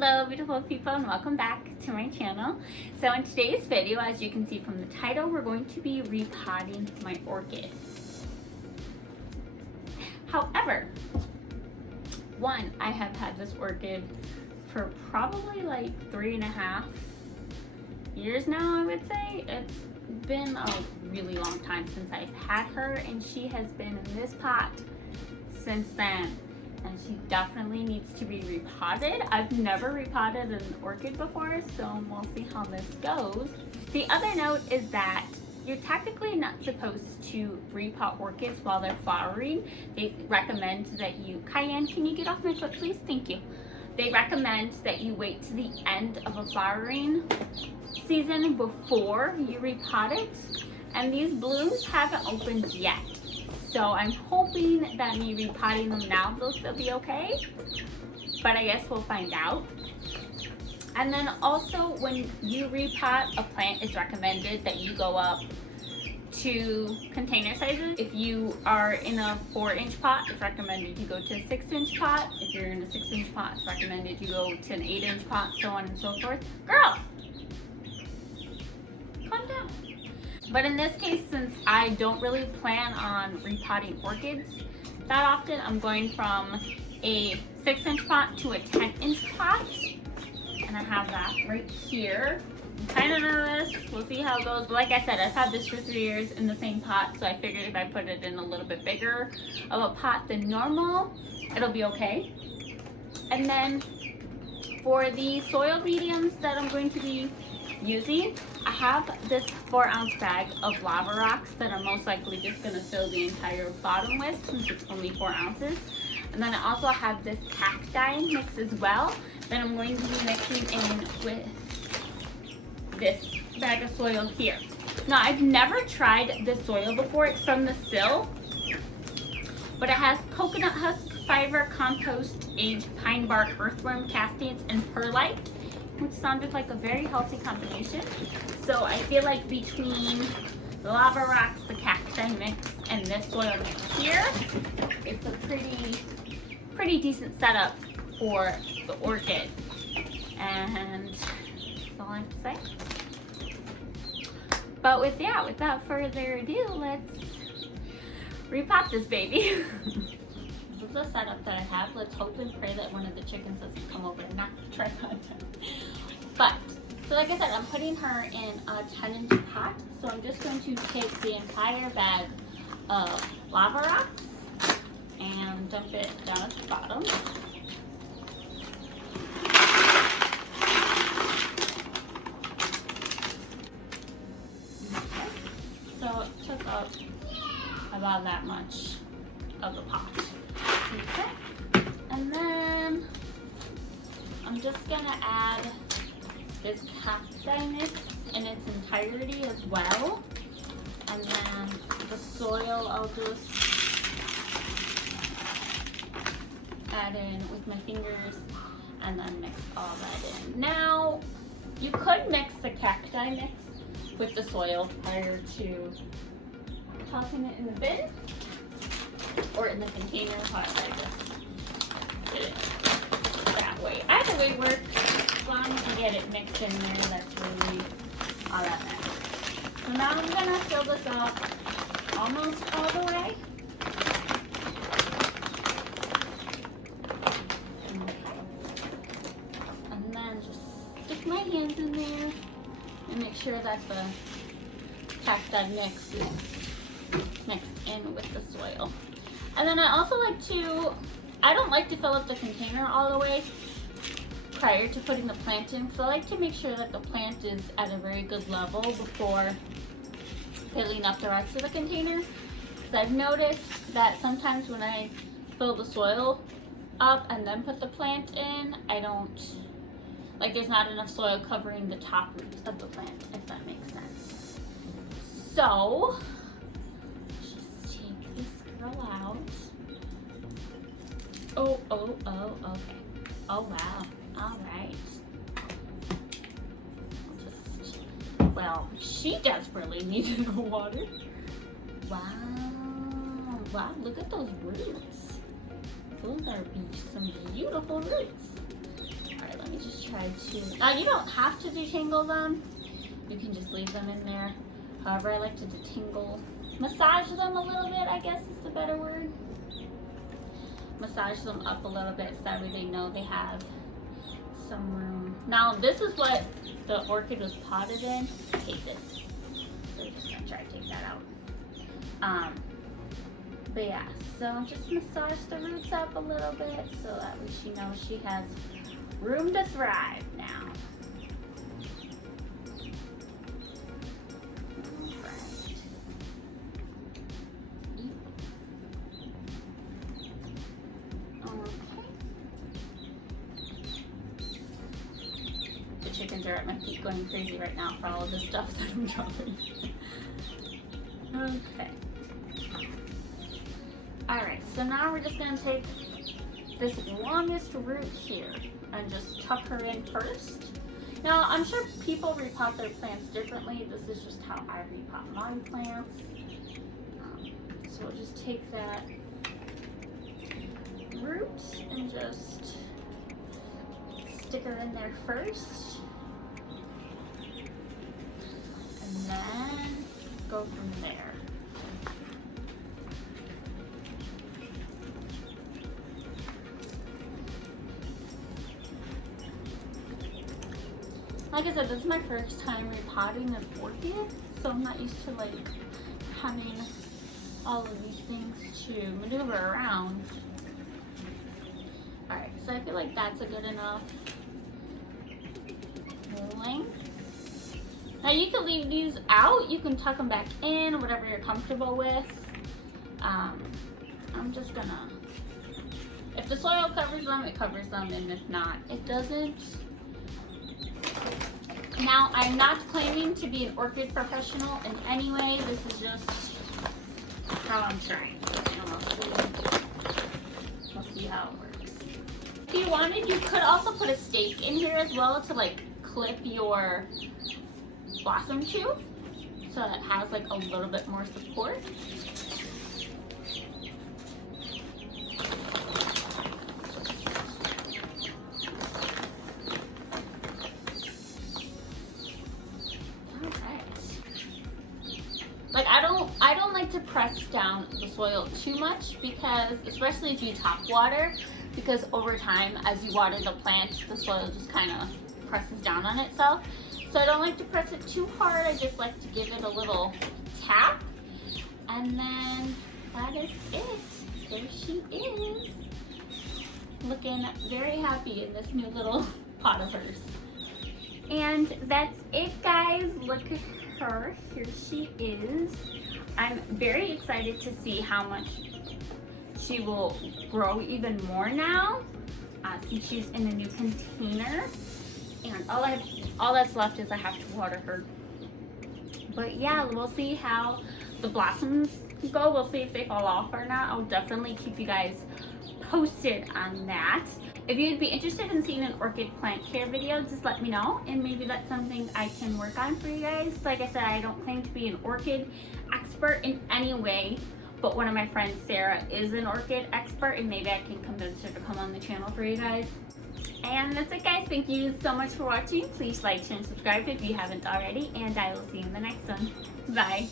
Hello beautiful people and welcome back to my channel. So in today's video, as you can see from the title, we're going to be repotting my orchid. However, I have had this orchid for probably like 3.5 years now, I would say. It's been a really long time since I've had her, and she has been in this pot since then. And she definitely needs to be repotted. I've never repotted an orchid before, so we'll see how this goes. The other note is that you're technically not supposed to repot orchids while they're flowering. They recommend that you, Cayenne, can you get off my foot please? Thank you. They recommend that you wait to the end of a flowering season before you repot it. And these blooms haven't opened yet. So I'm hoping that me repotting them now, they'll still be okay. But I guess we'll find out. And then also when you repot a plant, it's recommended that you go up to container sizes. If you are in a 4-inch pot, it's recommended you go to a 6-inch pot. If you're in a 6-inch pot, it's recommended you go to an 8-inch pot, so on and so forth. Girl, calm down. But in this case, since I don't really plan on repotting orchids that often, I'm going from a 6-inch pot to a 10-inch pot. And I have that right here. I'm kind of nervous. We'll see how it goes. But like I said, I've had this for 3 years in the same pot. So I figured if I put it in a little bit bigger of a pot than normal, it'll be okay. And then for the soil mediums that I'm going to be using, I have this 4-ounce bag of lava rocks that I'm most likely just going to fill the entire bottom with, since it's only 4 ounces. And then I also have this cacti mix as well that I'm going to be mixing in with this bag of soil here. Now, I've never tried this soil before. It's from the Sill, but it has coconut husk, fiber, compost, aged pine bark, earthworm castings, and perlite, which sounded like a very healthy combination. So I feel like between the lava rocks, the cacti mix, and this soil mix here, it's a pretty decent setup for the orchid. And that's all I have to say. But without further ado, let's repot this baby. This is the setup that I have. Let's hope and pray that one of the chickens doesn't come over and knock the tripod down. But, so like I said, I'm putting her in a 10-inch pot. So I'm just going to take the entire bag of lava rocks and dump it down at the bottom. Okay. So it took up about that much of the pot. Okay. And then I'm just gonna add this cacti mix in its entirety as well. And then the soil I'll just add in with my fingers and then mix all that in. Now, you could mix the cacti mix with the soil prior to tossing it in the bin or in the container, however I just did it that way. Either way works, as long as you get it mixed in there, that's really all that matters. So now I'm gonna fill this up almost all the way. Okay. And then just stick my hands in there and make sure that the cacti mix is mixed in with the soil. And then I also like to, I don't like to fill up the container all the way prior to putting the plant in, because I like to make sure that the plant is at a very good level before filling up the rest of the container. Because I've noticed that sometimes when I fill the soil up and then put the plant in, I don't, like there's not enough soil covering the top roots of the plant, if that makes sense. So, just take this girl out. Oh, okay. Oh, wow. All right. Well, she desperately needed water. Wow. Wow, look at those roots. Those are some beautiful roots. All right, let me just try to, now you don't have to detangle them. You can just leave them in there. However, I like to detangle, massage them a little bit, I guess is the better word. Massage them up a little bit so that way they know they have some room. Now this is what the orchid was potted in. I hate this. So we're just gonna try to take that out. But yeah, so just massage the roots up a little bit so that way she knows she has room to thrive now. Chickens are at my feet going crazy right now for all of the stuff that I'm dropping. Okay. Alright, so now we're just going to take this longest root here and just tuck her in first. Now, I'm sure people repot their plants differently. This is just how I repot my plants. So we'll just take that root and just stick her in there first. And then go from there. Like I said, this is my first time repotting an orchid, so I'm not used to like having all of these things to maneuver around. Alright, so I feel like that's a good enough length. Now you can leave these out, you can tuck them back in, whatever you're comfortable with. I'm just gonna, if the soil covers them, it covers them, and if not, it doesn't. Now, I'm not claiming to be an orchid professional in any way. This is just how I'm trying. We'll see how it works. If you wanted, you could also put a stake in here as well to like clip your blossom to, so it has like a little bit more support. Like I don't like to press down the soil too much, because especially if you top water, because over time as you water the plant, the soil just kind of presses down on itself. So I don't like to press it too hard. I just like to give it a little tap, and then that is it. There she is, looking very happy in this new little pot of hers. And that's it, guys. Look at her. Here she is. I'm very excited to see how much she will grow even more now, since she's in a new container. And all that's left is I have to water her. But yeah, we'll see how the blossoms go. We'll see if they fall off or not. I'll definitely keep you guys posted on that. If you'd be interested in seeing an orchid plant care video, just let me know, and maybe that's something I can work on for you guys. Like I said, I don't claim to be an orchid expert in any way, but one of my friends, Sarah, is an orchid expert, and maybe I can convince her to come on the channel for you guys. And that's it, guys. Thank you so much for watching. Please like, share, and subscribe if you haven't already, and I will see you in the next one. Bye.